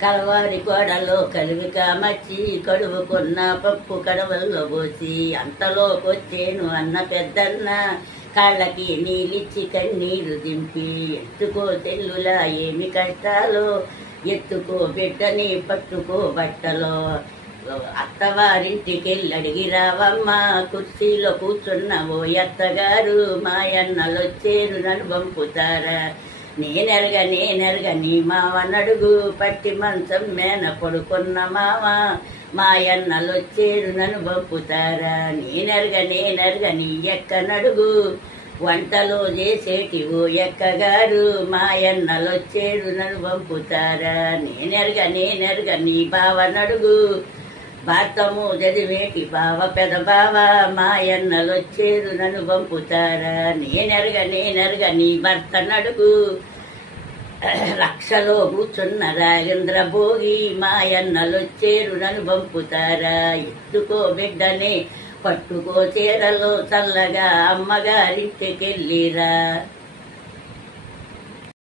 కలవారి కోడలో కలివి కామచ్చి కడువుకున్న పప్పు కడవల్లో పోసి అంతలోకొచ్చేను అన్న పెద్దన్న కాళ్ళకి నీళ్ళిచ్చి కన్నీరు దింపి ఎత్తుకో తెల్లులా ఏమి కష్టాలో ఎత్తుకో బిడ్డని పట్టుకో బట్టలో అత్తవారింటికెళ్ళి అడిగి రావమ్మ కుర్చీలో కూర్చున్న ఓ అత్తగారు మాయన్నలొచ్చేరు నన్ను పంపుతారా నేనెరగ నీ మావనడుగు పట్టి మంచం మేన పడుకున్న మావ మాయన్నలొచ్చేరు నన్ను పంపుతారా నేనెరగ నీ ఎక్కనడుగు వంటలో చేసేటి ఓ ఎక్కగారు మాయన్నలొచ్చేరు నన్ను పంపుతారా నేనెరగ నీ బావనడుగు భారతము చదివేటి బావ పెద బావ మాయన్నలొచ్చేరు నన్ను పంపుతారా నేనెరగ నీ భర్త నడుగు రక్షలో కూర్చున్న రాజేంద్ర భోగి మాయన్నలొచ్చేరు నన్ను పంపుతారా ఎత్తుకో బిడ్డనే పట్టుకో చీరలో చల్లగా అమ్మగారింటికెళ్ళిరా